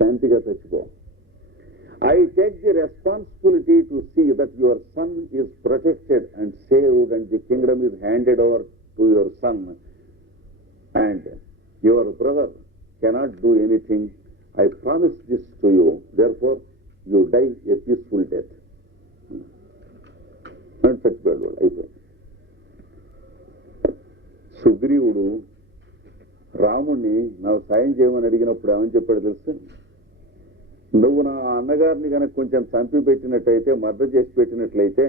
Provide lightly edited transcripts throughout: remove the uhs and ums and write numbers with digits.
శాంతిగా చచ్చిపో. I take the responsibility to see that your son is protected and saved and the kingdom is handed over to your son and your brother cannot do anything. I promise this to you, therefore you die a peaceful death. And చచ్చిపోయాడు వాడు. అయిపోయింది. సుగ్రీవుడు రాముణ్ణి నాకు సాయం చేయమని అడిగినప్పుడు ఏమని చెప్పాడు తెలుసు? నువ్వు నా అన్నగారిని కనుక కొంచెం చంపి పెట్టినట్టయితే, మర్డర్ చేసి పెట్టినట్లయితే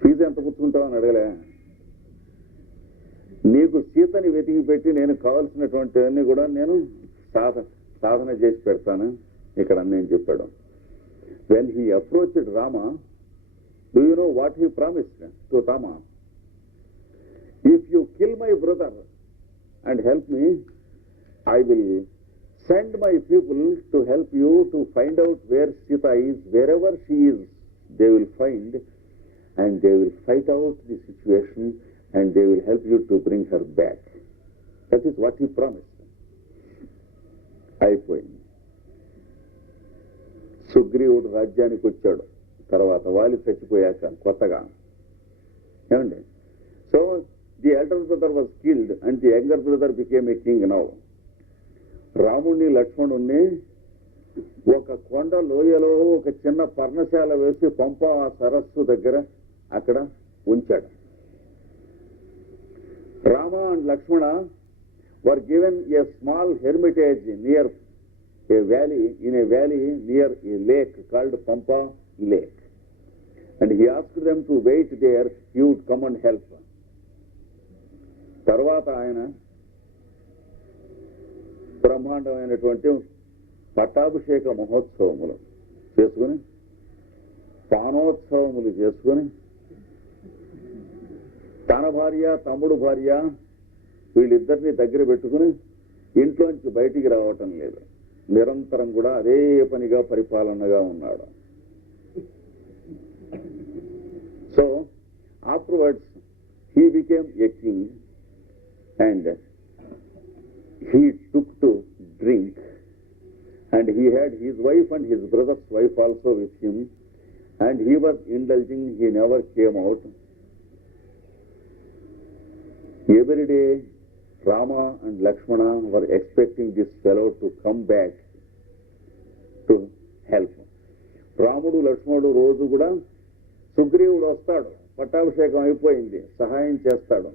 ఫీజు ఎంత పుచ్చుకుంటావు అని అడగలే. నీకు సీతని వెతికి పెట్టి నేను కావలసినటువంటివన్నీ కూడా నేను సాధన చేసి పెడతాను ఇక్కడ నేను చెప్పాడు. When he approached Rama, do you know what he promised to Rama? If you kill my brother and help me, I will send my people to help you to find out where Sita is. Wherever she is, they will find and they will fight out the situation and they will help you to bring her back. That is what he promised. అయిపోయింది. సుగ్రీవుడు రాజ్యానికి వచ్చాడు. తర్వాత వాలి చచ్చిపోయాక కొత్తగా ఏమండి. So the elder brother was killed and the younger brother became a king now. రాముణ్ణి లక్ష్మణుణ్ణి ఒక కొండ లోయలో ఒక చిన్న పర్ణశాల వేసి పంప సరస్సు దగ్గర అక్కడ ఉంచాడు. Rama and Lakshmana were given a small hermitage near a valley, in a valley near a lake called Pampa lake. And he asked them to wait there, he would come and help. తర్వాత ఆయన బ్రహ్మాండమైనటువంటి పట్టాభిషేక మహోత్సవములు చేసుకుని, పానోత్సవములు చేసుకుని, తన భార్య తమ్ముడు భార్య వీళ్ళిద్దరిని దగ్గర పెట్టుకుని ఇంట్లోంచి బయటికి రావటం లేదు. నిరంతరం కూడా అదే పనిగా పరిపాలనగా ఉన్నాడు. So afterwards he became a king and he took to drink and he had his wife and his brother's wife also with him and he was indulging, he never came out. Every day Rama and Lakshmana were expecting this fellow to come back to help. రాముడు లక్ష్మణుడు రోజు కూడా సుగ్రీవుడు వస్తాడు, పట్టాభిషేకం అయిపోయింది, సహాయం చేస్తాడు.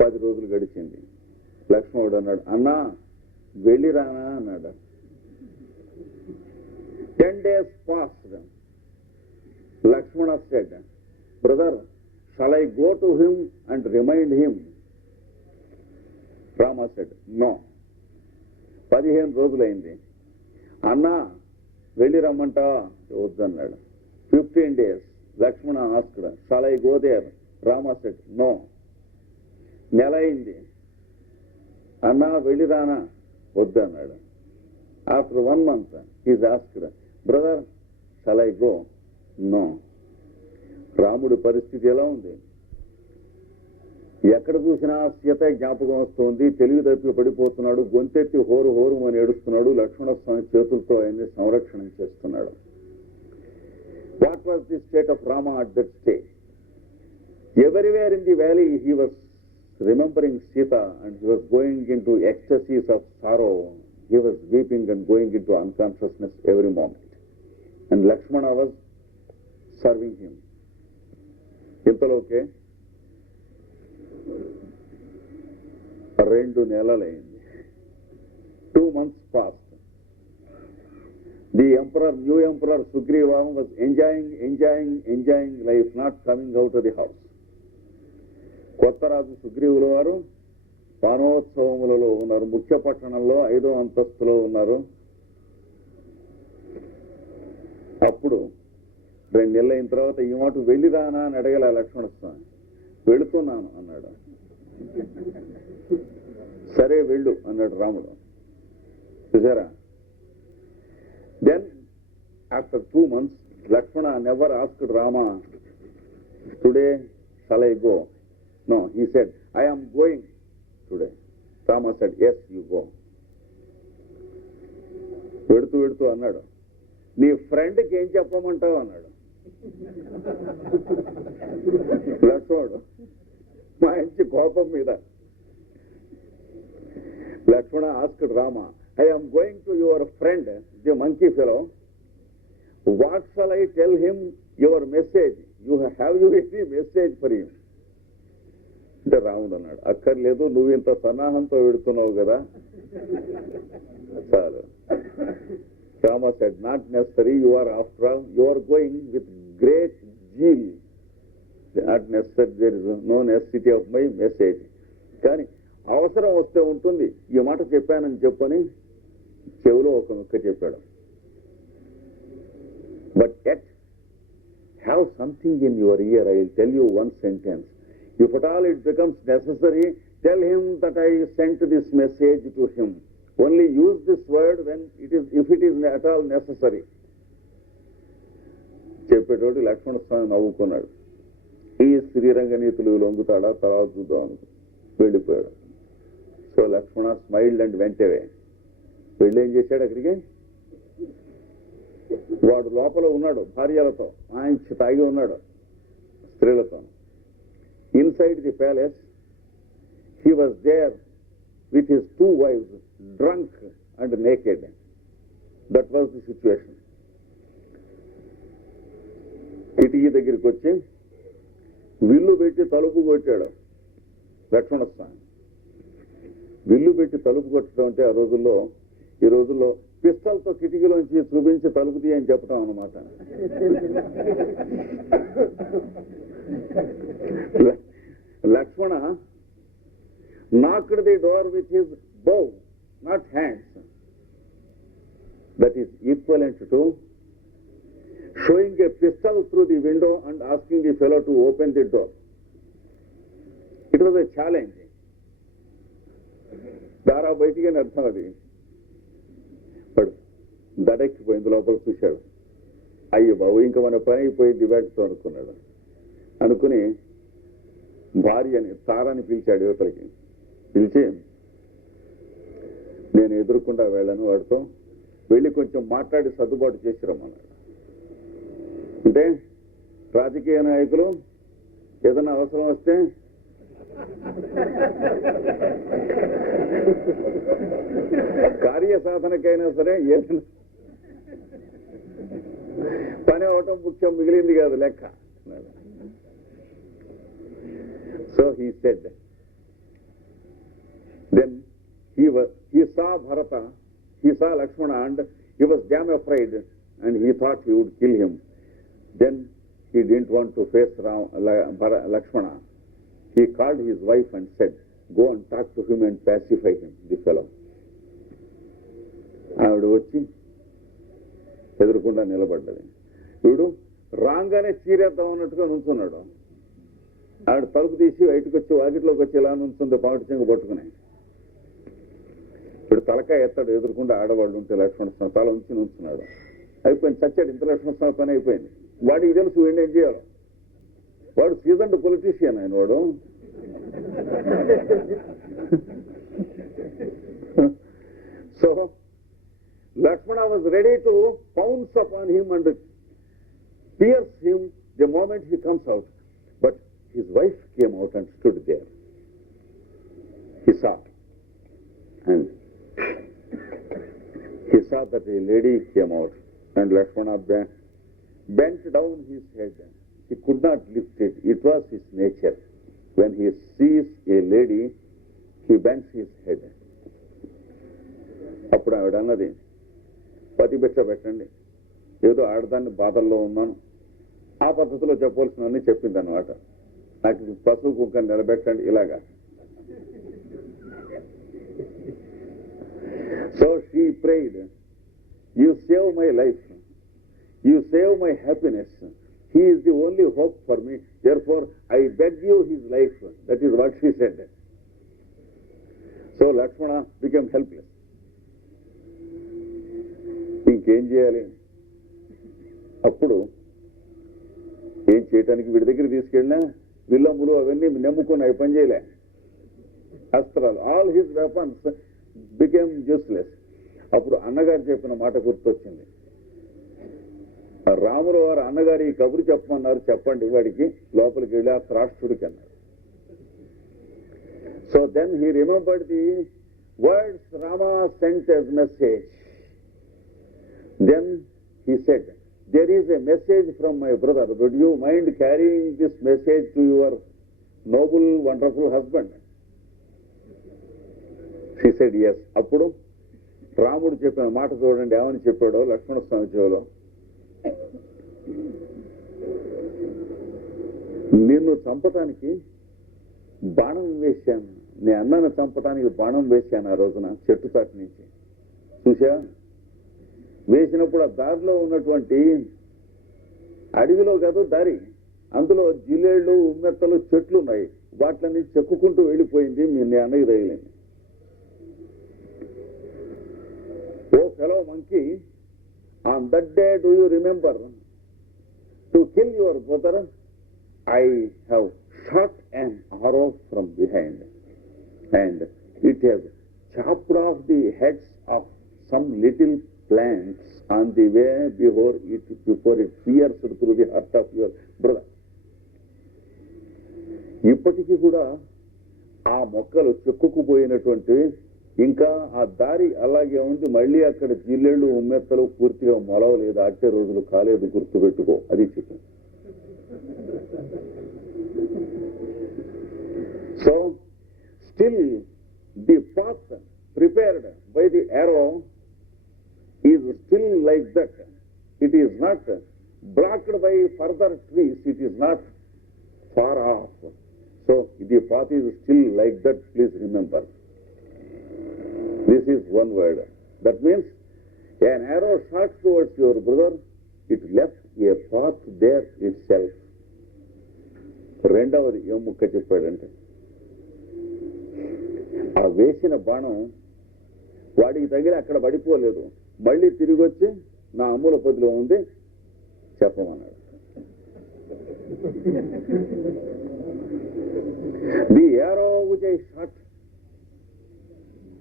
10 రోజులు గడిచింది. లక్ష్మణుడు అన్నాడు, అన్నా వెళ్ళిరానా అన్నాడు. 10 days passed. Lakshmana said, brother, shall I go to him and remind him? Rama said, no. 15 రోజులైంది. అన్నా వెళ్ళి రమ్మంటా? వద్దన్నాడు. 15 days. Lakshmana asked, shall I go there? Rama said, no. నెల అయింది. అన్నా వెళ్ళిరానా? వద్దన్నాడు. After 1 month he's asked, brother shall I go? No. రాముడి పరిస్థితి ఎలా ఉంది? ఎక్కడ చూసినా సీత జ్ఞాపకం వస్తుంది, తెలివి తప్పి పడిపోతున్నాడు, గొంతెత్తి హోరు హోరు అని ఏడుస్తున్నాడు. లక్ష్మణస్వామి చేతులతో ఆయన్ని సంరక్షణ చేస్తున్నాడు. What was the state of Rama at that stage? Everywhere in the valley he was remembering Sita and he was going into ecstasies of sorrow. He was weeping and going into unconsciousness every moment. And Lakshmana was serving him. ఇంతలోకే 2 నెలలైంది. 2 months passed. The emperor, new emperor Sugriva was enjoying life, not coming out of the house. కొత్త రాజు సుగ్రీవుల వారు పానోత్సవములలో ఉన్నారు. ముఖ్య పట్టణంలో 5వ అంతస్తులో ఉన్నారు. అప్పుడు 2 నెలలు అయిన తర్వాత ఈ మాట వెళ్ళిరానా అని అడగల లక్ష్మణస్వామి. వెళుతున్నాను అన్నాడు. సరే వెళ్ళు అన్నాడు రాముడు. చూసారా? Then after 2 months Lakshmana never asked Rama, today shall I go? No, he said, I am going today. Rama said, yes, you go. వెడుతూ అన్నాడు, నీ ఫ్రెండ్కి ఏం చెప్పమంటావు అన్నాడు. లక్ష్మణుడు మంచి కోపం మీద. లక్ష్మణ asked Rama, I am going to your friend, the monkey fellow. What shall I tell him your message? Have you any message for him? అంటే రాముడు అన్నాడు, అక్కర్లేదు, నువ్వు ఇంత సన్నాహంతో వెడుతున్నావు కదా చాలు. Rama said, not necessary, you are going with great zeal. Not necessary, there is no necessity of my message. కానీ అవసరం వస్తే ఉంటుంది, ఈ మాట చెప్పానని చెప్పని చెవులో ఒక ముక్క చెప్పాడు. But yet, have something in your ear. I will tell you one sentence. If at all it becomes necessary, tell him that I sent this message to him. Only use this word if it is at all necessary. చెప్పేటోటి లక్ష్మణ స్వామి నవ్వుకున్నాడు. ఈ శ్రీరంగ నీతులు లొంగుతాడా, తర్వాత చూద్దాం అనుకు వెళ్ళిపోయాడు. So Lakshmana smiled and went away. వెళ్ళి ఏం చేశాడు, అక్కడికి వాడు లోపల ఉన్నాడు భార్యలతో, మంచి తాగి ఉన్నాడు స్త్రీలతో. Inside the palace he was there with his 2 wives, drunk and naked. That was the situation. కిటికీ దగ్గరికి వచ్చి విల్లు పెట్టి తలుపు కొట్టాడు లక్ష్మణ స్వామి. విల్లు పెట్టి తలుపు కొట్టడం అంటే ఈ రోజుల్లో పిస్టల్తో కిటికీలోంచి చూపించి తలుపు తీయని చెప్పడం అన్నమాట. లక్ష్మణ knocked the door with his bow, not hands. That is equivalent to showing a pistol through the window and asking the fellow to open the door. It was a challenge. దారా బయటికి అని అర్థం అది. బట్ దడెక్కిపోయింది, లోపల చూశాడు. అయ్యో బాబు, ఇంకా మన పని అయిపోయి డిబేట్తో అనుకుని భార్యని తారాని పిలిచాడు. యువతలకి పిలిచి, నేను ఎదురుకుండా వెళ్ళను, వాడితో వెళ్ళి కొంచెం మాట్లాడి సర్దుబాటు చేసి రమ్మన్నాడు. అంటే రాజకీయ నాయకులు ఏదైనా అవసరం వస్తే కార్య సాధనకైనా సరే ఏదైనా పని అవటం ముఖ్యం, మిగిలింది కాదు లెక్క. So he said, then he saw Bharata, he saw Lakshmana, and he was damn afraid, and he thought he would kill him. Then he didn't want to face Lakshmana. He called his wife and said, go and talk to him and pacify him, the fellow. ఆవిడ వచ్చి ఎదురుకుండా నిలబడ్డది. వీడు రాగానే చీరేద్దాం అన్నట్టుగా నుంచున్నాడు. ఆవిడ తలుపు తీసి బయటకు వచ్చి వాకిట్లోకి వచ్చి ఎలా నుంచుందో పాటి చెంగు పట్టుకుని. ఇప్పుడు తలకాయ ఎత్తాడు, ఎదురుకుండా ఆడవాళ్ళు ఉంటే లక్ష్మణ స్వామి తల ఉంచి నుంచున్నాడు. అయిపోయింది, చచ్చాడు. ఇంత లక్ష్మణ స్వామి పని అయిపోయింది. వాడికి తెలుసు వీడిని ఏం చేయాలి. వాడు సీజన్డ్ పొలిటీషియన్ ఆయన. వాడు so Lakshmana was ready to pounce upon him and pierce him the moment he comes out. But his wife came out and stood there. He saw. And he saw that a lady came out, and Lakshmana bent down his head. He could not lift it. It was his nature. When he sees a lady, he bends his head. అప్పుడు ఆవిడ అన్నది, పతిభిక్ష పెట్టండి, ఏదో ఆడదాన్ని బాధల్లో ఉన్నాను, ఆ పద్ధతిలో చెప్పవలసినవన్నీ చెప్పింది అనమాట. నాకు పశువు కుక్క నిలబెట్టండి ఇలాగా. So she prayed, you save my life, you save my happiness, he is the only hope for me, therefore I beg you his life. That is what she said. So Lakshmana became helpless. ఇంకేం చేయాలి? అప్పుడు ఏం చేయటానికి వీడి దగ్గర తీసుకెళ్ళినా విల్లమ్ములు అవన్నీ నమ్ముకొని అవి పని చేయలే. అస్త్రాలు, all his weapons became useless. అప్పుడు అన్నగారు చెప్పిన మాట గుర్తొచ్చింది. రాముల వారు అన్నగారు ఈ కబురు చెప్పమన్నారు, చెప్పండి వాడికి, లోపలికి వెళ్ళి ఆ త్రాష్టుడికి అన్నారు. So then he remembered the words Rama sent as message. Then he said, there is a message from my brother. Would you mind carrying this message to your noble, wonderful husband? She said yes. అప్పుడు రాముడు చెప్పిన మాట చూడండి ఏమని చెప్పాడో లక్ష్మణ స్వామి చెవిలో. నిన్ను చంపటానికి బాణం వేశాను, నీ అన్నను చంపటానికి బాణం వేశాను ఆ రోజున చెట్టు చాటు నుంచి. చూసా, వేసినప్పుడు ఆ దారిలో ఉన్నటువంటి అడవిలో కాదు దారి, అందులో జిల్లేళ్ళు, ఉమ్మెత్తలు, చెట్లు ఉన్నాయి. వాటిని చెక్కుకుంటూ వెళ్ళిపోయింది, నీ అన్నకి తగిలింది. O fellow monkey, on that day do you remember to kill your brother? I have shot an arrow from behind and it has chopped off the heads of some little plants on the way before it pierced through the heart of your brother. ఇప్పటికీ కూడా ఆ మొక్కలు చెక్కుకుపోయినటువంటి, ఇంకా ఆ దారి అలాగే ఉంది. మళ్ళీ అక్కడ జిల్లెళ్ళు, ఉమ్మెత్తలు పూర్తిగా మొలవలేదు, అట్టే రోజులు కాలేదు, గుర్తుపెట్టుకో. అది చెప్పాను. So still the path prepared by the arrow is still like that. It is not blocked by further trees. It is not far off. So the path is still like that. Please remember. This is one word. That means an arrow shot towards your brother, it left a path there itself. రెండవది ఏం ముక్క చెప్పాడంటే, ఆ వేసిన బాణం వాడికి తగిలి అక్కడ పడిపోలేదు, మళ్ళీ తిరిగి వచ్చి నా అమ్ముల పొదిలో ఉంది చెప్పమన్నాడు. The arrow which I shot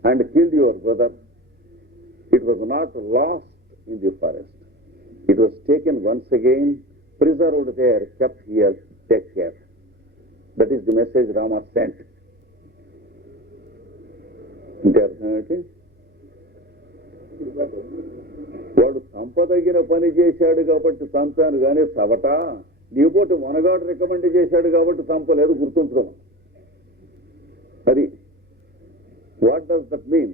and killed your brother, it was not lost in the forest. It was taken once again, preserved there, kept here, take care. That is the message Rama sent. వాడు చంపదగిన పని చేశాడు కాబట్టి చంపాను, కానీ చవట నీపోటి Monagadu recommend చేశాడు కాబట్టి చంపలేదు, గుర్తుంచుకోమా. అది what does that mean?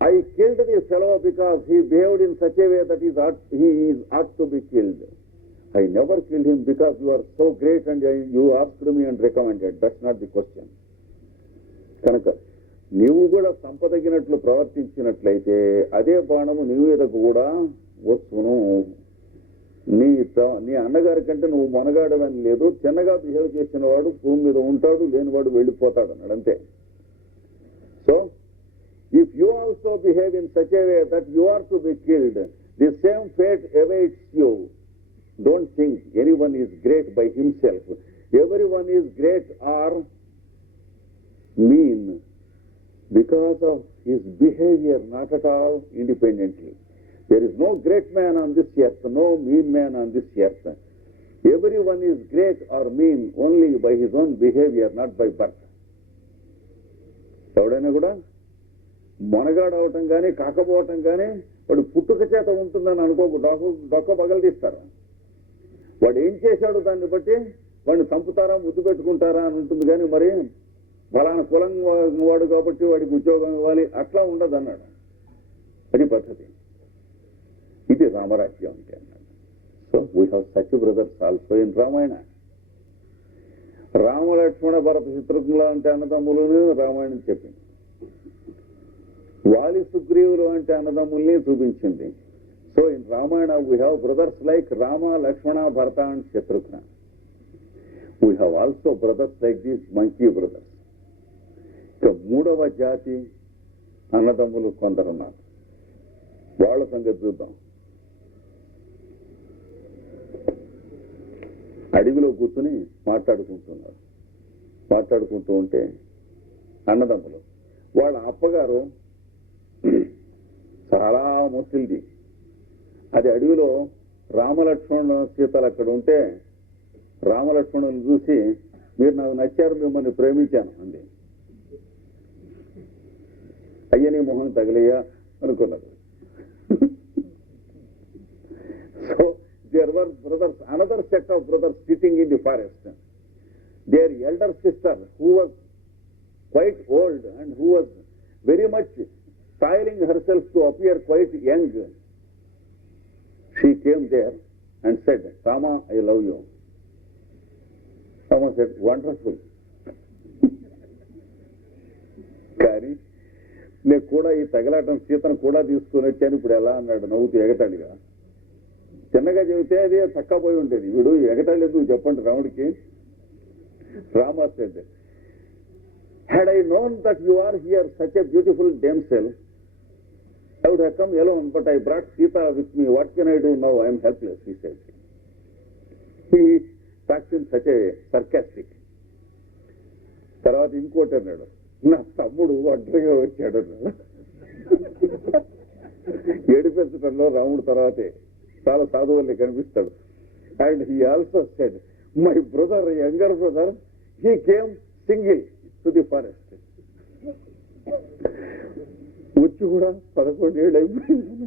I killed the fellow because he behaved in such a way that he is ought to be killed. I never killed him because you are so great and you asked me and recommended. That's not the question. కనుక నీవు కూడా సంపదగినట్లు ప్రవర్తించినట్లయితే అదే బాణము నీ మీద కూడా వస్తును. నీ అన్నగారి కంటే నువ్వు మనగాడదని లేదు, చిన్నగా బిహేవ్ చేసిన వాడు భూమి మీద ఉంటాడు, లేనివాడు వెళ్ళిపోతాడు అన్నాడు, అంతే. So, if you also behave in such a way that you are to be killed, the same fate awaits you. Don't think anyone is great by himself. Everyone is great or mean because of his behavior, not at all independently. There is no great man on this earth, no mean man on this earth. Everyone is great or mean only by his own behavior, not by birth. ఎవడైనా కూడా మొనగాడవటం కానీ కాకపోవటం కానీ వాడు పుట్టుక చేత ఉంటుందని అనుకోకు, డొక్క పగలదీస్తారు. వాడు ఏం చేశాడు దాన్ని బట్టి వాడిని చంపుతారా, ముద్దు పెట్టుకుంటారా అని ఉంటుంది. కానీ మరి ఫలానా కులం వాడు కాబట్టి వాడికి ఉద్యోగం ఇవ్వాలి అట్లా ఉండదు అన్నాడు. అది పద్ధతి. ఇది రామరాజ్యం అంటే అన్నాడు. So we have such brothers also in Ramayana. Rama Lakshmana Bharata శత్రుఘ్నులు అంటే అన్నదమ్ములను రామాయణం చెప్పింది. వాలి సుగ్రీవులు అంటే అన్నదమ్ముల్ని చూపించింది. So in Ramayana we have brothers like Rama, Lakshmana, Bharata and Shatrughna. We have also brothers like these monkey brothers. ఇక మూడవ జాతి అన్నదమ్ములు కొందరున్నారు, వాళ్ళ సంగతి చూద్దాం. అడవిలో కూర్చుని మాట్లాడుకుంటున్నారు. మాట్లాడుకుంటూ ఉంటే అన్నదమ్ములు. వాళ్ళ అప్పగారు చాలా ముసలిది. అది అడవిలో రామలక్ష్మణ సీతలు అక్కడ ఉంటే రామలక్ష్మణుని చూసి మీరు నాకు నచ్చారు, మిమ్మల్ని ప్రేమించాను అంది. అయ్యని మొహం తగిలయ్యా అనుకున్నారు. So there were brothers, another set of brothers sitting in the forest. Their elder sister who was quite old and who was very much styling herself to appear quite young, she came there and said, Rama, I love you. Rama said, wonderful. కానీ నేను కూడా ఈ తగలాటం సీతను కూడా తీసుకుని వచ్చాను, ఇప్పుడు ఎలా అన్నాడు నవ్వుతూ ఎగతాళిగా. చిన్నగా చెబితే అది తక్కపోయి ఉండేది. వీడు ఎగతాళి ఎందుకు చెప్పండి రాముడికి. Rama said, had I known that you are here, such a beautiful damsel, I would have come alone, but I brought Sita with me. What can I do now? I am helpless, he said. He talks in such a sarcastic. తర్వాత ఇంకోటి అన్నాడు, నా తమ్ముడు ఒంటరిగా వచ్చాడు అన్నాడు. ఏడిపెంచడంలో రాముడు తర్వాతే చాలా సాధువుల్ని కనిపిస్తాడు. And he also said, my brother, younger brother, he came single to the forest. వచ్చి కూడా 11 ఏళ్ళు అయిపోయింది.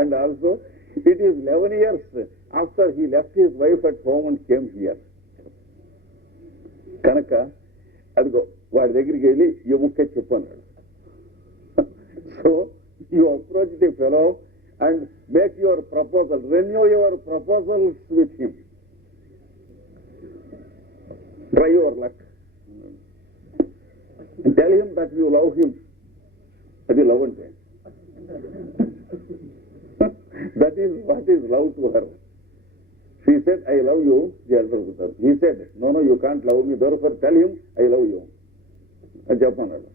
And also it is 11 years after he left his wife at home and came here. కనుక అదిగో వాడి దగ్గరికి వెళ్ళి ఈ ముఖ్య చెప్పు అన్నాడు. So you approach the fellow and make your proposal, renew your proposals with him. Try your luck. Tell him that you love him. That is love and faith. That is what is love to her. She said, I love you, the elder brother. He said, no, you can't love me. Therefore, tell him, I love you. అని చెప్పన్నాడు.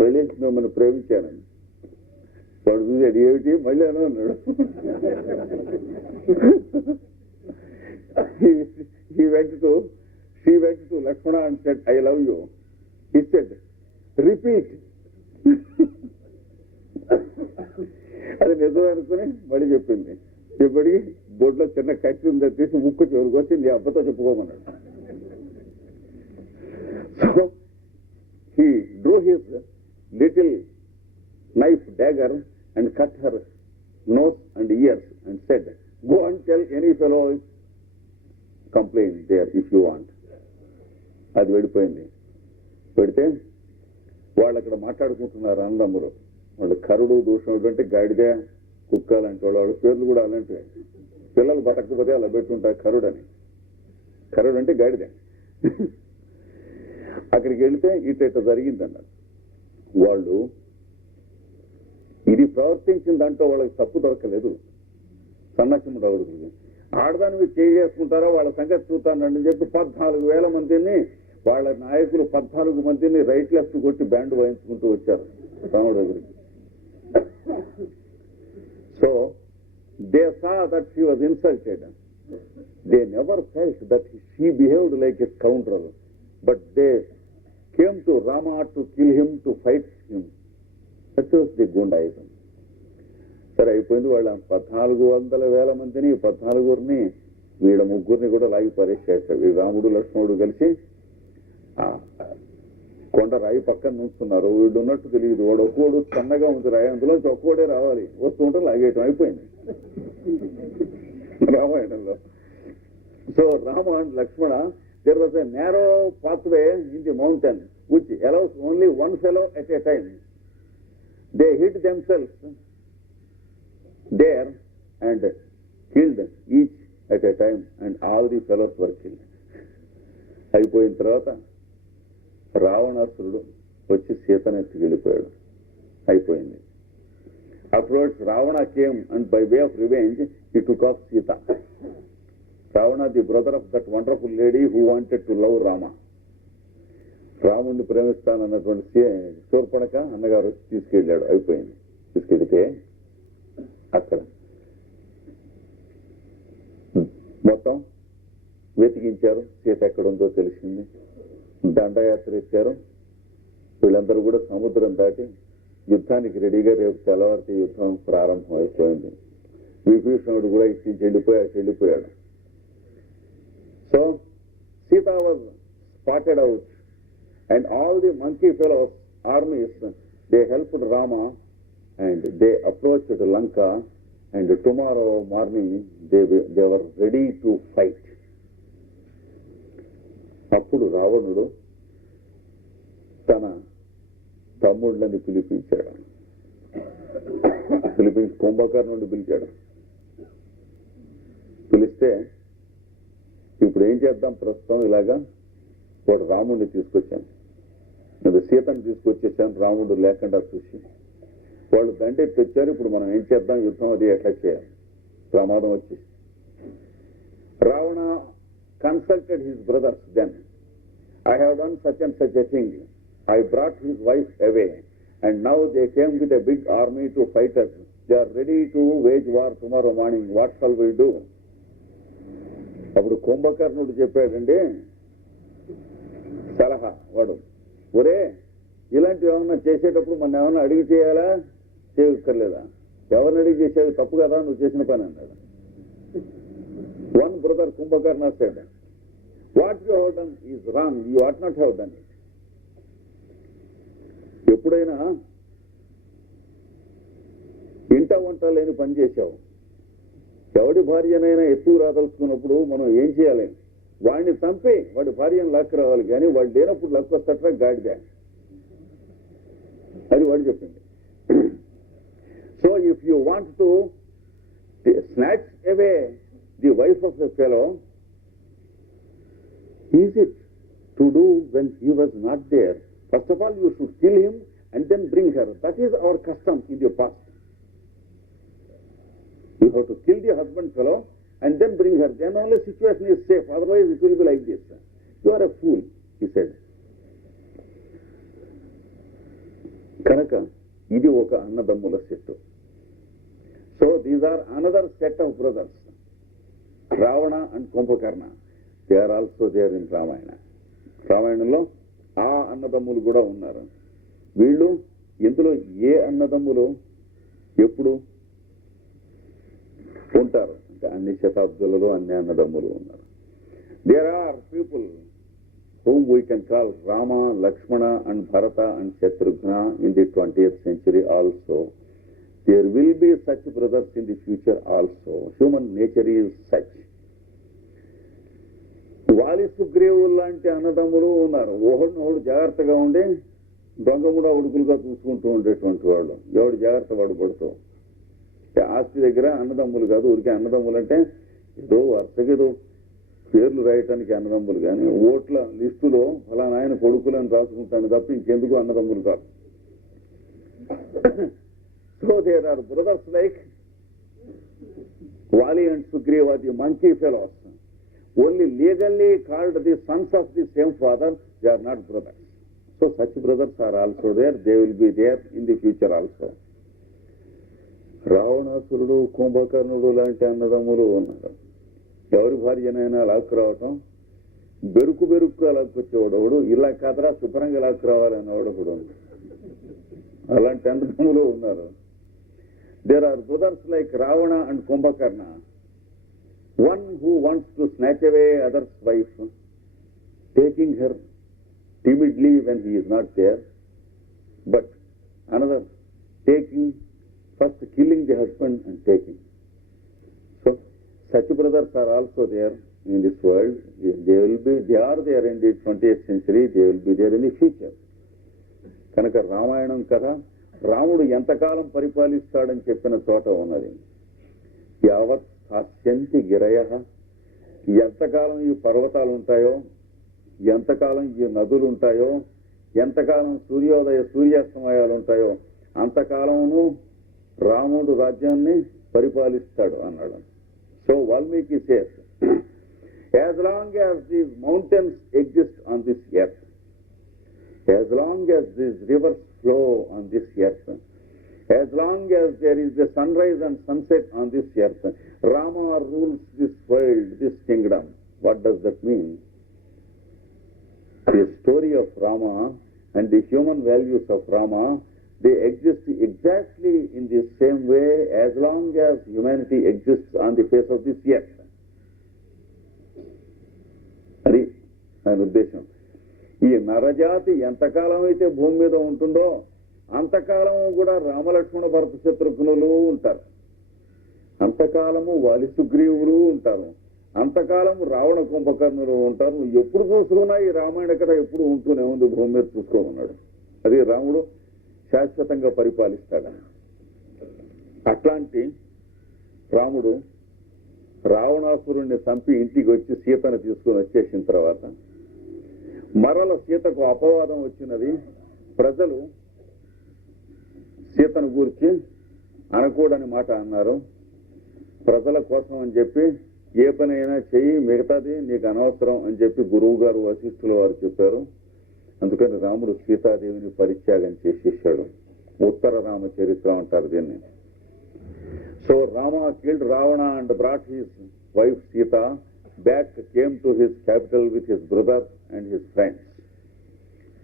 వెళ్ళి మిమ్మల్ని ప్రేమించానని వాడు చూసాడు, ఏమిటి మళ్ళీ అని అన్నాడు. She went to Lakshmana and said, I love you. He said, repeat. అది నిజం అనుకుని మళ్ళీ చెప్పింది. ఇప్పటికి బొడ్లో చిన్న కత్తి ఉందని తీసి ముక్కు చివరికి వచ్చి నీ అబ్బతో చెప్పుకోమన్నాడు. So he drew his little knife dagger and cut her nose and ears and said, go and tell any fellow complain there if you want. అది వెళ్ళిపోయింది. పెడితే వాళ్ళు అక్కడ మాట్లాడుకుంటున్నారు అన్నదమ్ములు. వాళ్ళు కరుడు, దూషణుడు అంటే గాడిద, కుక్క లాంటి వాళ్ళు పేర్లు కూడా అలాంటివి. పిల్లలు బతకపోతే అలా పెట్టుకుంటారు కరుడని. కరుడు అంటే గాడిద. అక్కడికి వెళితే ఇట జరిగిందన్నారు. వాళ్ళు ఇది ప్రవర్తించిన దాంట్లో వాళ్ళకి తప్పు దొరకలేదు. సన్నాసిముడు అవుడుతుంది. ఆడదాని మీద చేసుకుంటారో వాళ్ళ సంగతి చూస్తానని చెప్పి 14,000 మందిని వాళ్ళ నాయకులు 14 మందిని రైట్ లెఫ్ట్ కొట్టి బ్యాండ్ వాయించుకుంటూ వచ్చారు రాముడి దగ్గరికి. So they saw that she was insulted. They never felt that she behaved like a scoundrel, but they came to Rama to kill him, to fight him. That was the goondaism. సరే అయిపోయింది. వాళ్ళ 14,000 మందిని 14 వీళ్ళ ముగ్గురిని కూడా లాగి పరీక్షేశారు. వీళ్ళు రాముడు లక్ష్మణుడు కలిసి కొండ రాయి పక్కన నుంచున్నారు. వీళ్ళు ఉన్నట్టు తెలియదు. వాడు ఒక్కోడు సన్నగా ఉంది రాయి, అందులోంచి ఒక్కోడే రావాలి, వస్తుంటే లాగేయటం అయిపోయింది రామాయణంలో. So Rama and Lakshmana, there was a narrow pathway in the mountain which allows only one fellow at a time. They hid themselves there and killed each at a time and all the fellows were killed. అయిపోయిన తర్వాత రావణాసురుడు వచ్చి సీతను ఎత్తుకు వెళ్ళిపోయాడు. అయిపోయింది. Afterwards Ravana came and by way of revenge he took off Sita. Ravana, the brother of that wonderful lady who wanted to love Rama. రాముడిని ప్రేమిస్తానన్నటువంటి శూర్పణఖ అన్నగారు వచ్చి తీసుకెళ్ళాడు. అయిపోయింది. తీసుకెళ్తే అక్కడ మొత్తం వెతికి వెతికించారు, సీత ఎక్కడుందో తెలిసింది. దండయాత్ర ఎత్తారు. వీళ్ళందరూ కూడా సముద్రం దాటి యుద్ధానికి రెడీగా రేపు తెల్లవారితే యుద్ధం ప్రారంభం అయిపోయింది. విభీషణుడు కూడా ఇచ్చి వెళ్ళిపోయాడు. So Sita was spotted out and all the monkey fellows armies, they helped Rama and they approached Lanka, and tomorrow morning they were ready to fight. అప్పుడు రావణుడు తన తమ్ముళ్ళని పిలిపించి కుంభకర్ణుడిని పిలిచాడు. పిలిస్తే ఇప్పుడు ఏం చేద్దాం, ప్రస్తుతం ఇలాగా వాడు రాముడిని తీసుకొచ్చాను, అది సీతను తీసుకొచ్చేసాను, రాముడు లేకుండా చూసి వాళ్ళు దండెత్తి వచ్చారు. ఇప్పుడు మనం ఏం చేద్దాం, యుద్ధం అది ఎట్లా చేయాలి, ప్రమాదం వచ్చేసి. Ravana consulted his brothers. Then I have done such and such a thing, I brought his wife away and now they came with a big army to fight us. They are ready to wage war tomorrow morning. What shall we do? అప్పుడు కుంభకర్ణుడు చెప్పాడండి సలహా. వాడు, ఒరే ఇలాంటివి ఏమన్నా చేసేటప్పుడు మన ఏమన్నా అడిగి చేయాలా, చేయక్కర్లేదా? ఎవరిని అడిగి చేసేది తప్పు కదా, నువ్వు చేసిన పని అన్నాడు. One brother Kumbhakarna said, what you have done is wrong, you at not have done it. ఎప్పుడైనా ఇంట వంట లేని పని చేశావు, ఎవడి భార్యనైనా ఎత్తుకు రాదలుచుకున్నప్పుడు మనం ఏం చేయాలి, వాడిని చంపి వాడి భార్యను లాక్కు రావాలి, కానీ వాడు లేనప్పుడు లక్కు వస్తట్రా గాడిద. అది వాడు చెప్పింది. So if you want to snatch away the wife of the fellow, is it to do when he was not there? First of all you should kill him and then bring her. That is our custom in the past. You have to kill the husband fellow and then bring her. Then only situation is safe. Otherwise it will be like this. You are a fool, he said. కనుక ఇది ఒక అన్నదమ్ముల set. So these are another set of brothers, Ravana and Kumbhakarna. They are also there in Ramayana. రామాయణంలో ఆ అన్నదమ్ములు కూడా ఉన్నారు. వీళ్ళు ఇందులో ఏ అన్నదమ్ములు ఎప్పుడు ఉంటారు అంటే అన్ని శతాబ్దాలలో అన్ని అన్నదమ్ములు ఉన్నారు. There are people whom we can call Rama, Lakshmana and Bharata and Shatrughna in the 20th century also. There will be such brothers in the future also. Human nature is such. వాలి సుగ్రీవులు లాంటి అన్నదమ్ములు ఉన్నారు. ఒకడు జాగ్రత్తగా ఉండి దొంగముడా ఉడుకులుగా చూసుకుంటూ ఉండేటువంటి వాళ్ళు. ఎవడు జాగ్రత్త వాడు పడుతూ. ఆస్తి దగ్గర అన్నదమ్ములు కాదు, ఊరికే అన్నదమ్ములు అంటే ఏదో వరుసగేదో పేర్లు రాయటానికి అన్నదమ్ములు, కానీ ఓట్ల లిస్టులో ఫలానా ఆయన కొడుకులను రాసుకుంటాను తప్ప ఇంకెందుకు అన్నదమ్ములు కాదు. So there are brothers like Vali and Sugriva, the monkey fellows, only legally called the sons of the same father. They are not brothers. So such brothers are also there. They will be there in the future also. రావణాసురుడు, కుంభకర్ణుడు లాంటి అన్నదమ్ములు ఉన్నారు. ఎవరి భార్యనైనా లాక్కు రావటం, బెరుకుగా లాక్కొచ్చేవాడు ఒకడు, ఇలా కదరా శుభ్రంగా లాక్కు రావాలనేవాడు ఒకడు. అలాంటి అన్నదమ్ములు ఉన్నారు. There are brothers like Ravana and Kumbhakarna. One who wants to snatch away others wife, taking her timidly when he is not there, but another taking, first killing the husband and taking. So such brothers are also there in this world. They are there in the 20th century. They will be there in the future. కనుక రామాయణం కథ రాముడు ఎంతకాలం పరిపాలిస్తాడని చెప్పిన చోట ఉన్నది. యావత్ హాస్యంతి గిరయ, ఎంతకాలం ఈ పర్వతాలు ఉంటాయో, ఎంతకాలం ఈ నదులు ఉంటాయో, ఎంతకాలం సూర్యోదయ సూర్యాస్తమయాలు ఉంటాయో అంతకాలమును రాముడు రాజ్యాన్ని పరిపాలిస్తాడు అన్నాడు. So Valmiki says, as long as these mountains exist on this earth, as long as these rivers flow on this earth, as long as there is a sunrise and sunset on this earth, Rama rules this world, this kingdom. What does that mean? The story of Rama and the human values of Rama, they exist exactly in the same way as long as humanity exists on the face of this earth. అది ఆయన ఉద్దేశం. ఈ నరజాతి ఎంతకాలం అయితే భూమి మీద ఉంటుందో అంతకాలము కూడా రామలక్ష్మణ భరత శత్రుఘ్నులు ఉంటారు, అంతకాలము వాలి సుగ్రీవులు ఉంటారు, అంతకాలము రావణ కుంభకర్ణులు ఉంటారు. ఎప్పుడు చూసుకున్నా ఈ రామాయణ కథ ఎప్పుడు ఉంటూనే ఉంది, భూమి మీద చూసుకోమన్నాడు. అది రాముడు శాశ్వతంగా పరిపాలిస్తాడని. అట్లాంటి రాముడు రావణాసురుణ్ణి చంపి ఇంటికి వచ్చి సీతను తీసుకుని వచ్చేసిన తర్వాత మరల సీతకు అపవాదం వచ్చినది. ప్రజలు సీతను గూర్చి అనకూడని మాట అన్నారు. ప్రజల కోసం అని చెప్పి ఏ పని అయినా చెయ్యి, మిగతాది నీకు అనవసరం అని చెప్పి గురువు గారు వశిష్ఠుల వారు చెప్పారు. అందుకని రాముడు సీతాదేవిని పరిత్యాగం చేసేసాడు. ఉత్తర రామ చరిత్ర అంటారు దీన్ని. So Rama killed Ravana and brought his wife Sita back, came to his capital with his brother and his friends,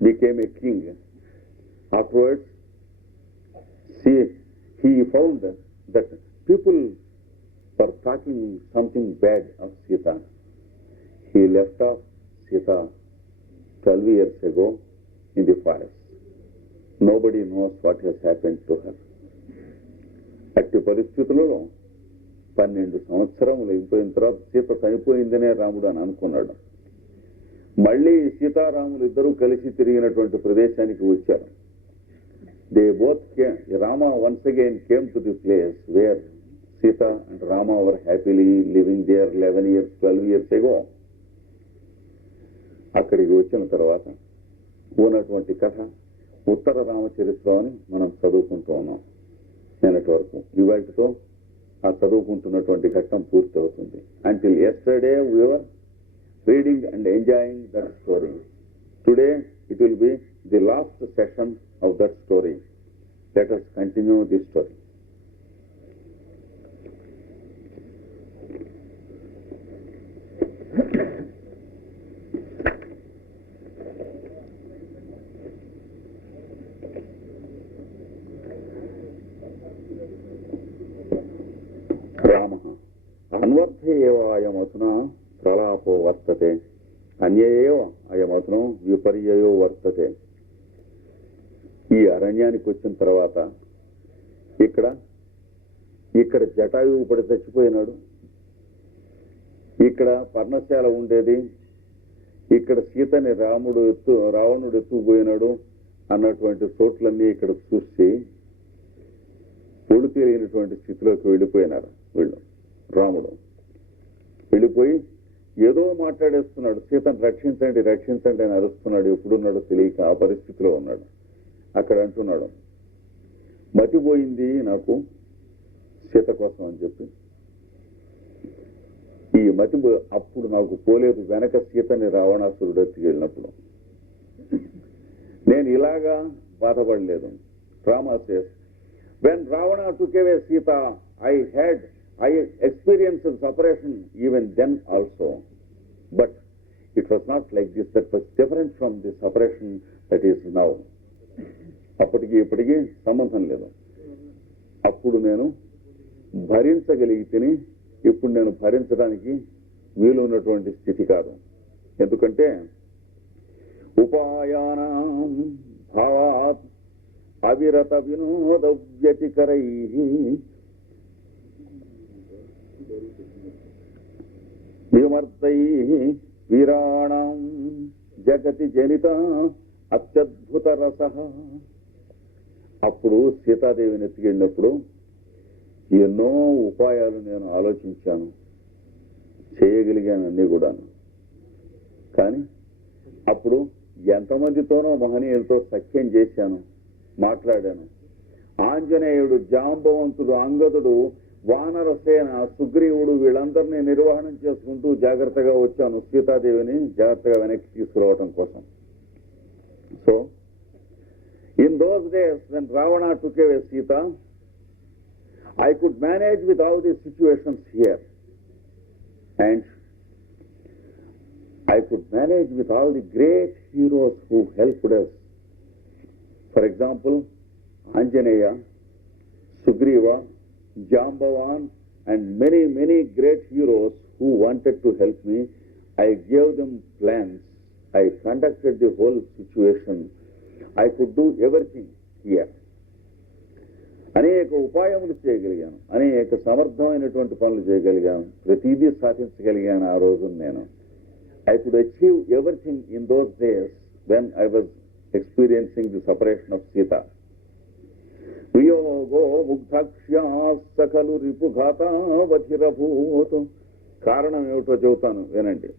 became a king. Afterwards, he found that people were talking something bad of Sita. He left off Sita 12 years ago in the forest. Nobody knows what has happened to her. అట్టి పరిస్థితులలో 12 సంవత్సరములు అయిపోయిన తర్వాత సీత చనిపోయిందనే రాముడు అని అనుకున్నాడు. మళ్ళీ సీతారాములు ఇద్దరూ కలిసి తిరిగినటువంటి ప్రదేశానికి వచ్చారు. They both came, Rama once again came to the place where Sita and Rama were happily living there 11 years 12 years ago. అక్కడికి వచ్చిన తర్వాత ఉన్నటువంటి కథ ఉత్తర రామచరిత్ర అని మనం చదువుకుంటూ ఉన్నాం నిన్నటి వరకు. ఇవాటితో ఆ చదువుకుంటున్నటువంటి ఘట్టం పూర్తి అవుతుంది. Until yesterday we were reading and enjoying that story. Today it will be the last session of that story. Let us continue this story. అన్వర్ధ ఏవ అయమతున ప్రలాపో వర్తతే, అన్యయేవ అయమతున విపర్యయో వర్తతే. ఈ అరణ్యానికి వచ్చిన తర్వాత ఇక్కడ జటాయువు పడి చచ్చిపోయినాడు, ఇక్కడ పర్ణశాల ఉండేది, ఇక్కడ సీతని రావణుడు ఎత్తుకుపోయినాడు అన్నటువంటి చోట్లన్నీ ఇక్కడ చూసి ఒళ్ళు తెలియనటువంటి స్థితిలోకి వెళ్ళిపోయినారు వీళ్ళు. రాముడు వెళ్ళిపోయి ఏదో మాట్లాడేస్తున్నాడు, సీతను రక్షించండి రక్షించండి అని అరుస్తున్నాడు. ఎప్పుడున్నాడో తెలియక ఆ పరిస్థితిలో ఉన్నాడు. అక్కడ అంటున్నాడు, మతిపోయింది నాకు సీత కోసం అని చెప్పి. ఈ మతి అప్పుడు నాకు పోలేదు, వెనక సీతని రావణాసురుడు ఎత్తుకెళ్ళినప్పుడు నేను ఇలాగా బాధపడలేదు. Rama says, when Ravana took away Sita, I experienced separation even then also, but it was not like this. That was different from the separation that is now. అప్పటికి ఇప్పటికీ సంబంధం లేదు. అప్పుడు నేను భరించగలిగితేని, ఇప్పుడు నేను భరించడానికి వీలు ఉన్నటువంటి స్థితి కాదు. ఎందుకంటే ఉపాయానాం భావాత్ అవిరత వినోద వ్యతికరై విమర్దై వీరాణం జగతి జనిత అత్యద్భుత రస. అప్పుడు సీతాదేవిని ఎత్తుకెళ్ళినప్పుడు ఎన్నో ఉపాయాలు నేను ఆలోచించాను, చేయగలిగాను అన్నీ కూడా. కానీ అప్పుడు ఎంతమందితోనో మహనీయులతో సఖ్యం చేశాను, మాట్లాడాను. ఆంజనేయుడు, జాంబవంతుడు, అంగదుడు, వానరసేన, సుగ్రీవుడు వీళ్ళందరినీ నిర్వహణం చేసుకుంటూ జాగ్రత్తగా వచ్చాను సీతాదేవిని జాగ్రత్తగా వెనక్కి తీసుకురావటం కోసం. So in those days when Ravana took away Sita, I could manage with all these situations here. And I could manage with all the great heroes who helped us. For example, Anjaneya, Sugriva, Jambavan, and many, many great heroes who wanted to help me. I gave them plans. I conducted the whole situation. I could do everything here. అనేక ఉపాయములు చేయగలిగాను, అనేక సమర్థమైనటువంటి పనులు చేయగలిగాను, ప్రతిదీ సాధించగలిగాను ఆ రోజు నేను. I could achieve everything in those days when I was experiencing the separation of Sita. వియోగో ముగ్ధాక్ష్యా సకలు రిపుఘాతావధిరభూతు. కారణం ఏమిటో చెబుతాను వినండి.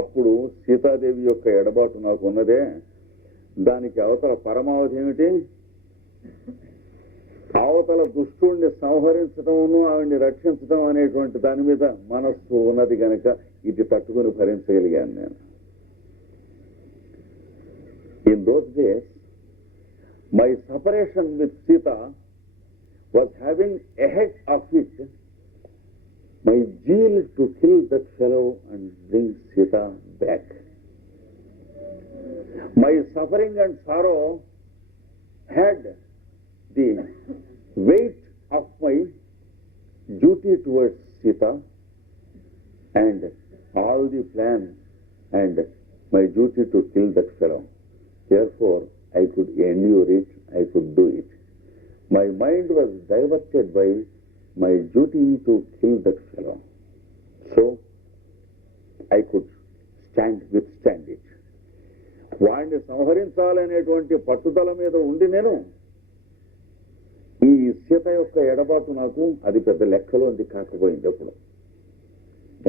అప్పుడు సీతాదేవి యొక్క ఎడబాటు నాకు ఉన్నదే, దానికి అవతల పరమావధి ఏమిటి? అవతల దుష్టుణ్ణి సంహరించడమును ఆవిడ్ని రక్షించడం అనేటువంటి దాని మీద మనస్సు ఉన్నది గనక ఇది పట్టుకుని భరించగలిగాను నేను. In those days my separation with Sita was having ahead of it my zeal to kill that fellow and bring Sita back. My suffering and sorrow had the weight of my duty towards Sita and all the plans and my duty to kill that fellow. Therefore, I could endure it, I could do it. My mind was diverted by my duty to kill that fellow. So, I could withstand it. వాడిని సంహరించాలనేటువంటి పట్టుదల మీద ఉండి నేను ఈ సీత యొక్క ఎడబాటు నాకు అది పెద్ద లెక్కలోంది కాకపోయింది. అప్పుడు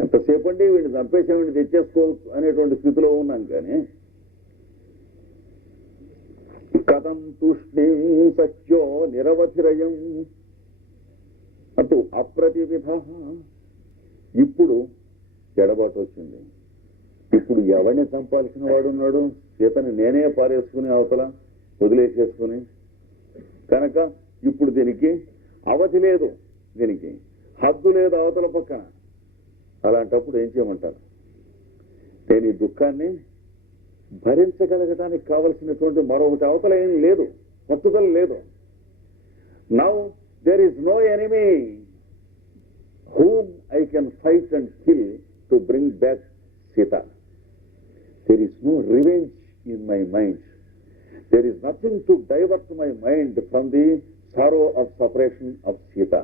ఎంతసేపు అండి వీడిని చంపేసేవాడిని తెచ్చేసుకోవచ్చు అనేటువంటి స్థితిలో ఉన్నాం. కానీ కథం తూష్ణీం సత్యో నిరవధిరయం అటు అప్రతివిధ. ఇప్పుడు ఎడబాటు వచ్చింది. ఇప్పుడు ఎవరిని చంపాల్సిన వాడు ఉన్నాడు? సీతని నేనే పారేసుకుని అవతల వదిలేసేసుకుని. కనుక ఇప్పుడు దీనికి అవధి లేదు, దీనికి హద్దు లేదు అవతల పక్కన. అలాంటప్పుడు ఏం చేయమంటారు? నేను ఈ దుఃఖాన్ని భరించగలగడానికి కావలసినటువంటి మరొకటి అవతల ఏం లేదు, పట్టుదల లేదు. Now there is no enemy whom I can fight and kill to bring back Sita. There is no revenge in my mind. There is nothing to divert my mind from the sorrow of separation of Sita.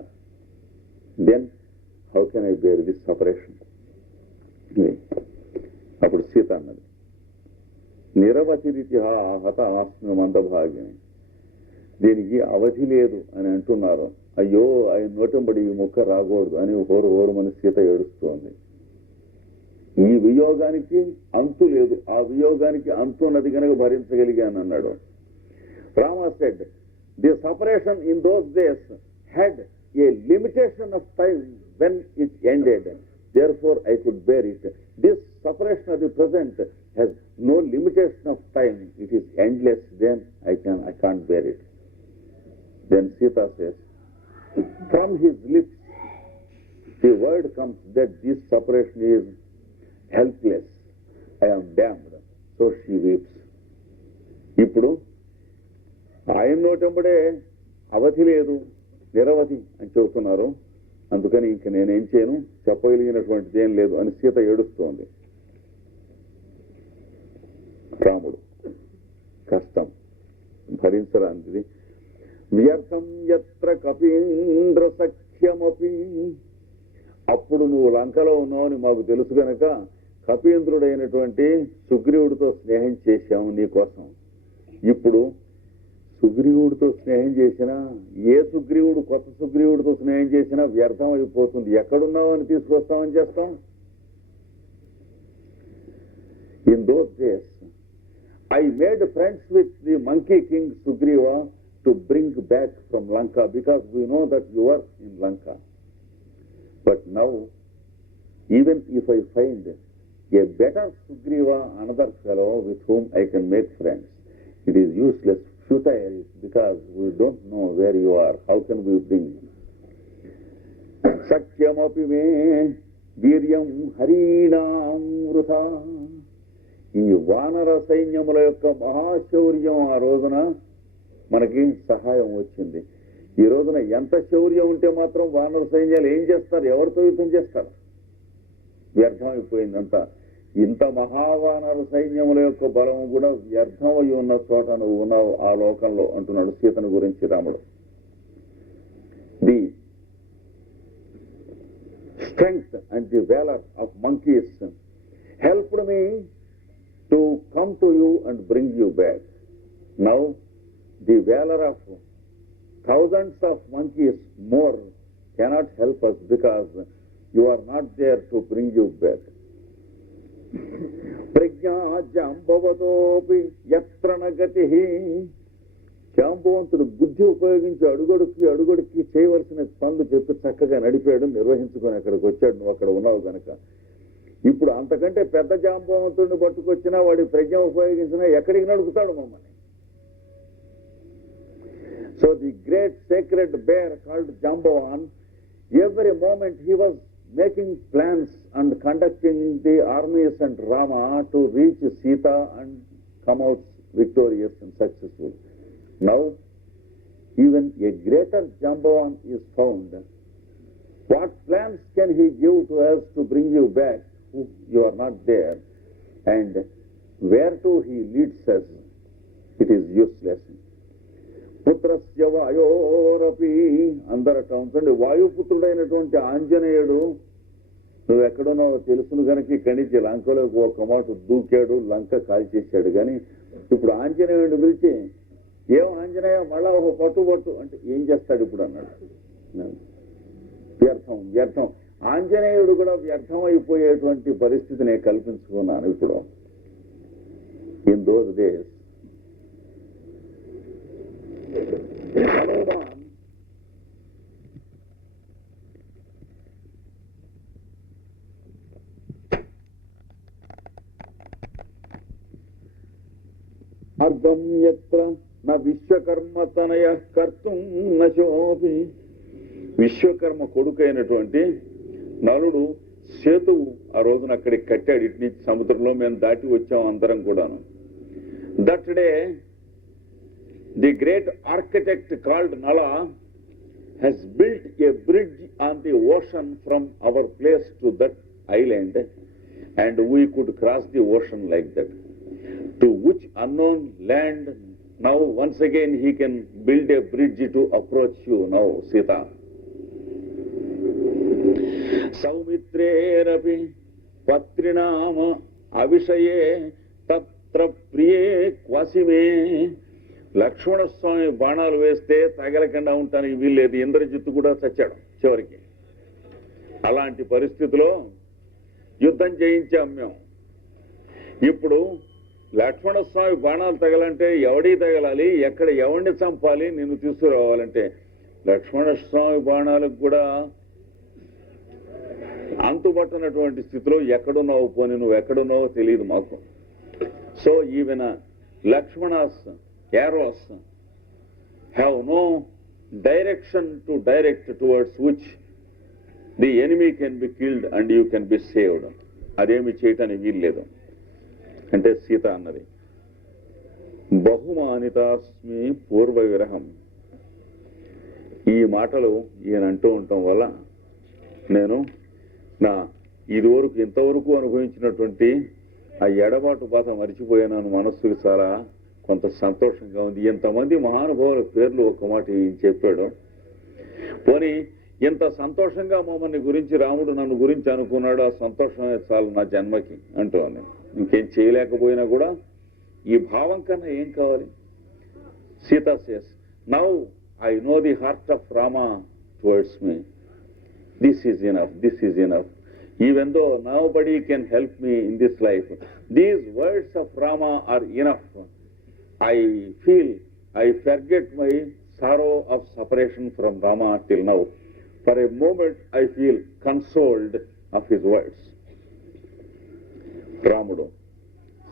Then how can I bear this separation? అప్పుడు సీత అన్నది, నిరవధిరితి హత ఆస్మి మందభాగిని. దీనికి అవధి లేదు అని అంటున్నారు. అయ్యో ఆయన నోటంబడి ఈ ముక్క రాకూడదు అని హోరుమని సీత ఏడుస్తోంది. ఈ వియోగానికి అంతు లేదు, ఆ వియోగానికి అంతు ఉన్నది కనుక భరించగలిగాను అన్నాడు. Rama said, the separation in those days had a limitation of time when it ended. Therefore, I could bear it. This separation of the present has no limitation of time. It is endless. Then I can't bear it. Then Sita says, from his lips, the word comes that this separation is helpless. I am damned. So she weeps. ఇప్పుడు ఆయన నోటంబడే అవధి లేదు, నిరవధి అని చెబుతున్నారు. అందుకని ఇంక నేనేం చేయను, చెప్పగలిగినటువంటిది ఏం లేదు అని సీత ఏడుస్తోంది. రాముడు కష్టం భరించరాంటిది. వ్యర్థం యత్ర కపీంద్ర సఖ్యమపి. అప్పుడు నువ్వు లంకలో ఉన్నావని మాకు తెలుసు గనక కపీంద్రుడైనటువంటి సుగ్రీవుడితో స్నేహం చేశాము నీ కోసం. ఇప్పుడు సుగ్రీవుడితో స్నేహం చేసినా, ఏ సుగ్రీవుడు కొత్త సుగ్రీవుడితో స్నేహం చేసినా వ్యర్థం అయిపోతుంది. ఎక్కడున్నావు అని తీసుకొస్తామని చేస్తాం. In those days I made friends with the monkey king Sugriva to bring back from Lanka because we know that you are in Lanka. But now even if I find a better Sugriva another fellow with whom I can make friends, it is useless, futile, because we don't know where you are. How can we bring? Sakyamapi me వీర్యం హరీణాం వృథా. ఈ వానర సైన్యముల యొక్క మహాశౌర్యం ఆ రోజున మనకి సహాయం వచ్చింది. ఈ రోజున ఎంత శౌర్యం ఉంటే మాత్రం వానర సైన్యాలు ఏం చేస్తారు? ఎవరితో యుద్ధం చేస్తారు? వ్యర్థం అయిపోయిందంతా. ఇంత మహావానర సైన్యముల యొక్క బలం కూడా వ్యర్థమై ఉన్న చోట నువ్వు ఉన్నావు ఆ లోకంలో అంటున్నాడు సీతను గురించి రాముడు. The strength and the Whaler of monkeys helped me to come to you and bring you back. Now the Whaler of thousands of monkeys more cannot help us because you are not there to bring you back. ప్రజ్ఞా జాంబవతోపి యత్ర నగతిః. జాంబవంతుడు బుద్ధి ఉపయోగించి అడుగడుక్కి చేయవలసిన పనులు చెప్పి చక్కగా నడిపాడు, నిర్వహించుకొని అక్కడికి వచ్చాడు. నువ్వు అక్కడ ఉన్నావు కనుక ఇప్పుడు అంతకంటే పెద్ద జాంబవంతుడిని పట్టుకొచ్చినా వాడి ప్రజ్ఞ ఉపయోగించినా ఎక్కడికి నడుపుతాడు మమ్మల్ని? So the great sacred bear called Jambavan, every moment he was making plans and conducting the armies and Rama to reach Sita and come out victorious and successful. Now, even a greater Jambavan is found. What plans can he give to us to bring you back if you are not there? And where to he leads us? It is useless. పుత్రస్య వాయోరపి. అందరట ఉంచండి, వాయుపుత్రుడైనటువంటి ఆంజనేయుడు నువ్వు ఎక్కడున్నావో తెలుసును కనుక ఇక్కడి నుంచి లంకలోకి ఒక మాట దూకాడు, లంక కాల్చేశాడు. కానీ ఇప్పుడు ఆంజనేయుడిని పిలిచి ఏం ఆంజనేయ మళ్ళా ఒక పట్టు అంటే ఏం చేస్తాడు ఇప్పుడు అన్నాడు. వ్యర్థం. ఆంజనేయుడు కూడా వ్యర్థం అయిపోయేటువంటి పరిస్థితి నేను కల్పించుకున్నాను ఇప్పుడు. ఇన్ దోస్ డేస్ అర్ధం యత్ర న విశ్వకర్మ తనయ కర్తుం నశోపి. విశ్వకర్మ కొడుకైనటువంటి నలుడు సేతువు ఆ రోజున అక్కడికి కట్టాడు. ఇటు నుంచి సముద్రంలో మేము దాటి వచ్చాం అందరం కూడాను. That day the great architect called Nala has built a bridge on the ocean from our place to that island, and we could cross the ocean like that. To which unknown land now once again he can build a bridge to approach you now, Sita. Saumitrerapi patrinama avishaye tatra priye kwasime. Lakshmanaswami బాణాలు వేస్తే తగలకుండా ఉండటానికి వీల్లేదు. ఇంద్రజిత్తు కూడా చచ్చాడు చివరికి. అలాంటి పరిస్థితిలో యుద్ధం చేయించాం మేము. ఇప్పుడు లక్ష్మణస్వామి బాణాలు తగలంటే ఎవడికి తగలాలి, ఎక్కడ ఎవడిని చంపాలి, నిన్ను తీసుకురావాలంటే లక్ష్మణస్వామి బాణాలకు కూడా అంతుపట్టనటువంటి స్థితిలో ఎక్కడున్నావు, పోని నువ్వు ఎక్కడున్నావో తెలియదు మాకు. So even Lakshmana's arrows have no direction to direct towards which the enemy can be killed and you can be saved. అదేమి చేయటానికి వీల్లేదు అంటే సీత అన్నది. బహుమానితాస్మి పూర్వ విరహం. ఈ మాటలు ఈయన అంటూ ఉండటం వల్ల నేను నా ఇదివరకు ఇంతవరకు అనుభవించినటువంటి ఆ ఎడబాటు బాధ మరిచిపోయాను. మనస్సుకి చాలా కొంత సంతోషంగా ఉంది. ఎంతమంది మహానుభావుల పేర్లు ఒక మాట చెప్పాడు. పోనీ ఎంత సంతోషంగా మమ్మల్ని గురించి రాముడు నన్ను గురించి అనుకున్నాడు, ఆ సంతోషమే చాలు నా జన్మకి అంటూ అని. ఇంకేం చేయలేకపోయినా కూడా ఈ భావం కన్నా ఏం కావాలి? Sita says, now I know the heart of Rama towards me. This is enough, this is enough. Even though nobody can help me in this life, these words of Rama are enough. I feel, I forget my sorrow of separation from Rama till now. For a moment I feel consoled of his words. Ramudu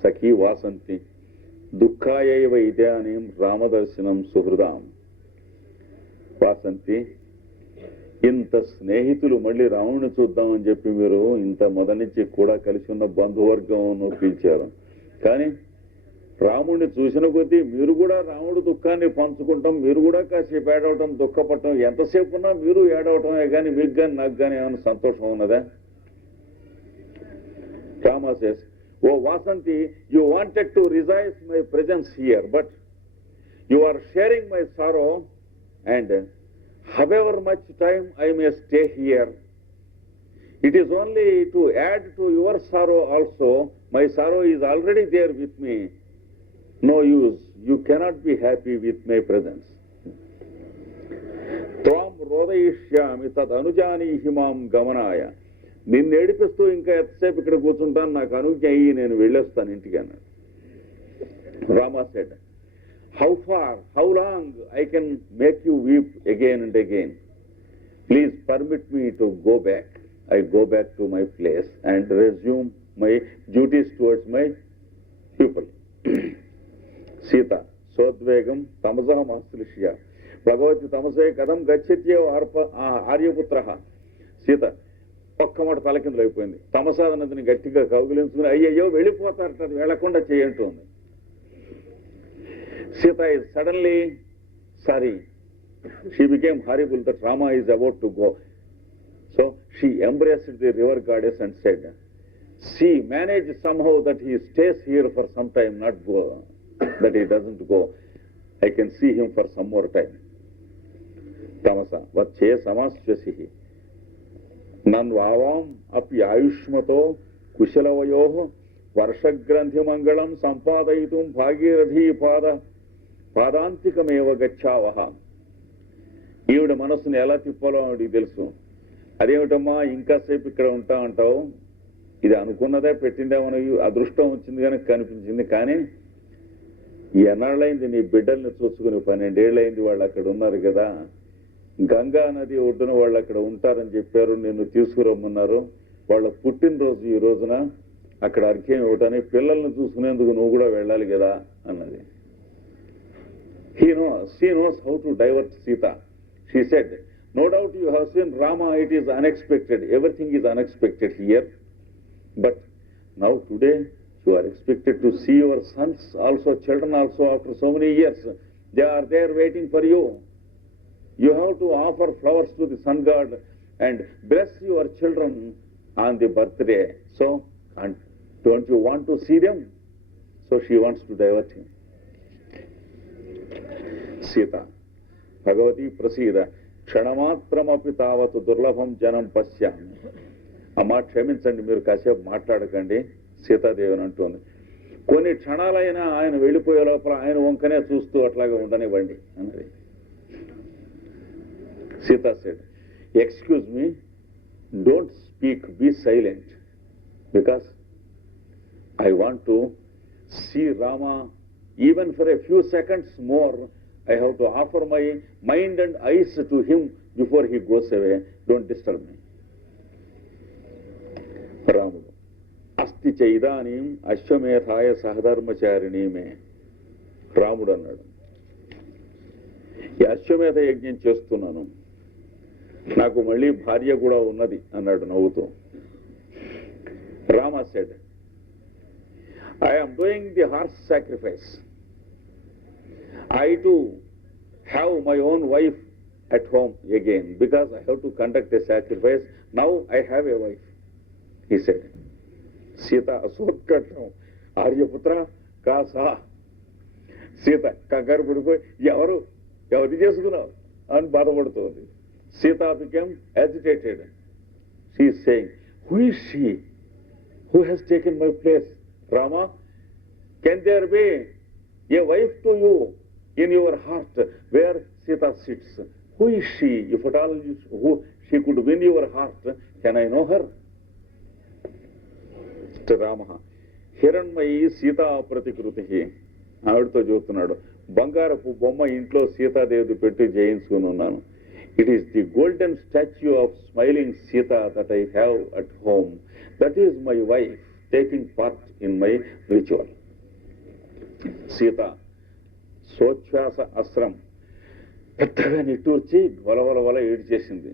Sakhi Vasanti Dukkayaiva Idyanim Ramadarsinam Suhridam. Vasanti, ఇంత స్నేహితులు మళ్ళీ రాముడిని చూద్దామని చెప్పి మీరు ఇంత మొదటి నుంచి కూడా కలిసి ఉన్న బంధువర్గం పిలిచారు. కానీ రాముడిని చూసిన కొద్దీ మీరు కూడా రాముడు దుఃఖాన్ని పంచుకుంటాం, మీరు కూడా కాసేపు ఏడవటం దుఃఖపడటం, ఎంతసేపు ఉన్నా మీరు ఏడవటమే కానీ మీకు కానీ నాకు కానీ ఏమైనా సంతోషం ఉన్నదా? Rama says, "Oh Vasanti, you wanted to rejoice my presence here, but you are sharing my sorrow, and however much time I may stay here, it is only to add to your sorrow also. My sorrow is already there with me. No use. You cannot be happy with my presence. Tvam rodayishyami tad anujanihi mam gamanaya." నిన్ను ఏడిపిస్తూ ఇంకా ఎంతసేపు ఇక్కడ కూర్చుంటాను, నాకు అనుజ్ఞ అయ్యి నేను వెళ్ళొస్తాను ఇంటికి అన్నాడు. Rama said, "how far, how long I can make you weep again and again. Please permit me to go back. I go back to my place and resume my duties towards my people." Sita సోద్వేగం తమసా మాశ్లిష్య భగవతి తమసే కథం గచ్చత్యో ఆర్యపుత్ర. సీత ఒక్క మాట తలకిందులు అయిపోయింది. తమసాదనదిని గట్టిగా కౌగిలించుకుని అయ్యయ్యో వెళ్ళిపోతారట, అది వెళ్లకుండా చేయంటుంది. Sita is suddenly sorry. She became horrible that Rama is about to go. So she embraced the river goddess and said, "See, manage somehow that he stays here for some time, not go, that he doesn't go. I can see him for some more time." Tamasa vache samasvyasihi నన్వావాం అపి ఆయుష్మతో కుశలవయో వర్షగ్రంథి మంగళం సంపాదయితుం భాగీరథీ పాదాంతికమేవ గచ్చావహ. ఈవిడ మనస్సును ఎలా తిప్పాలో ఆవిడికి తెలుసు. అదేమిటమ్మా ఇంకాసేపు ఇక్కడ ఉంటా అంటావు, ఇది అనుకున్నదే పెట్టిందే మనకి అదృష్టం వచ్చింది కనుక కనిపించింది. కానీ ఎన్నాళ్ళైంది నీ బిడ్డల్ని చూసుకుని, 12 ఏళ్ళైంది వాళ్ళు అక్కడ ఉన్నారు కదా, గంగా నది ఒడ్డున వాళ్ళు అక్కడ ఉంటారని చెప్పారు, నిన్ను తీసుకురమ్మన్నారు. వాళ్ళ పుట్టినరోజు ఈ రోజున అక్కడ అర్ఘ్యం ఇవ్వటానికి పిల్లల్ని చూసుకునేందుకు నువ్వు కూడా వెళ్ళాలి కదా అన్నది. She knows how to divert Sita. She said, "No doubt you have seen Rama, it is unexpected. Everything is unexpected here. But now today you are expected to see your sons also, children also, after so many years. They are there waiting for you. You have to offer flowers to the sun god and bless your children on the birthday. So, and don't you want to see them?" So she wants to divert him. Sita Bhagavati ప్రసీద క్షణమాత్రమపి తావత్ దుర్లభం జనం పశ్యామి. అమ్మా క్షమించండి, మీరు కాసేపు మాట్లాడకండి సీతాదేవిని అంటోంది. కొన్ని క్షణాలైనా ఆయన వెళ్ళిపోయే లోపల ఆయన వంకనే చూస్తూ అట్లాగే ఉండనివ్వండి అన్నది. Sita said, "Excuse me, don't speak, be silent, because I want to see Rama even for a few seconds more. I have to offer my mind and eyes to him before he goes away. Don't disturb me." Ramudu, "Asti chaidanim ashwamethaya sahadharmacharini me." రాముడు అన్నాడు, ఈ అశ్వమేధ యజ్ఞం చేస్తున్నాను, నాకు మళ్ళీ భార్య కూడా ఉన్నది అన్నాడు నవ్వుతూ. Rama said, "I am doing the horse sacrifice. I too have my own wife at home again because I have to conduct a sacrifice. Now I have a wife," he said. Sita asotkatam Aryaputra kasa. Sita కంగారు పడిపోయి ఎవరు చేసుకున్నావు అని బాధపడుతుంది. Sita became agitated. She is saying, "Who is she? Who has taken my place? Rama, can there be a wife to you in your heart where Sita sits? Who is she? If at all she could win your heart, can I know her?" Rama, "Hiranmayi Sita Pratikruti." ఆవిడతో చూస్తున్నాడు, బంగారపు బొమ్మ ఇంట్లో సీతాదేవి పెట్టి జయించుకుని ఉన్నాను. It is the golden statue of smiling Sita that I have at home. That is my wife taking part in my ritual. Sita సోచ్ఛ్వాస అస్త్రం పెద్దగా నిట్టూర్చి Valavala ఏడ్చేసింది.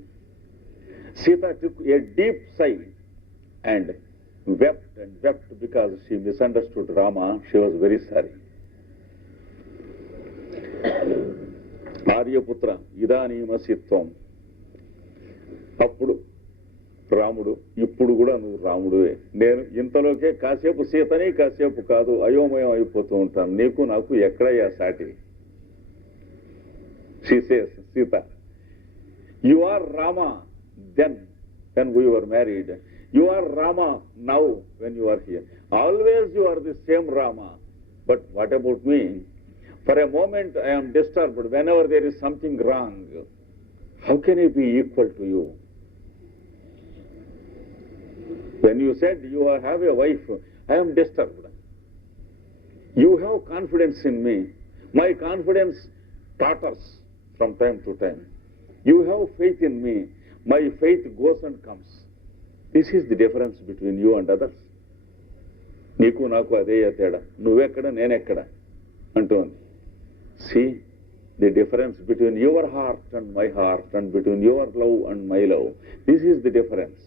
Sita took a deep sigh and wept because she misunderstood Rama. She was very sorry. ఆర్యపుత్ర ఇదానీమసిత్వం. అప్పుడు రాముడు, ఇప్పుడు కూడా నువ్వు రాముడువే. నేను ఇంతలోకే కాసేపు సీతని కాసేపు కాదు అయోమయం అయిపోతూ ఉంటాను. నీకు నాకు ఎక్కడయ్యా సాటి? She says, Sita, you are Rama then when we were married. You are Rama now when you are here. Always you are the same Rama. But what about me? For a moment I am disturbed whenever there is something wrong. How can I be equal to you? When you said you have a wife, I am disturbed. You have confidence in me. My confidence totters from time to time. You have faith in me. My faith goes and comes. This is the difference between you and others. నీకు నాకు అదే తేడా. నువ్వెక్కడ నేనెక్కడ అంటోంది. See the difference between your heart and my heart and between your love and my love. This is the difference.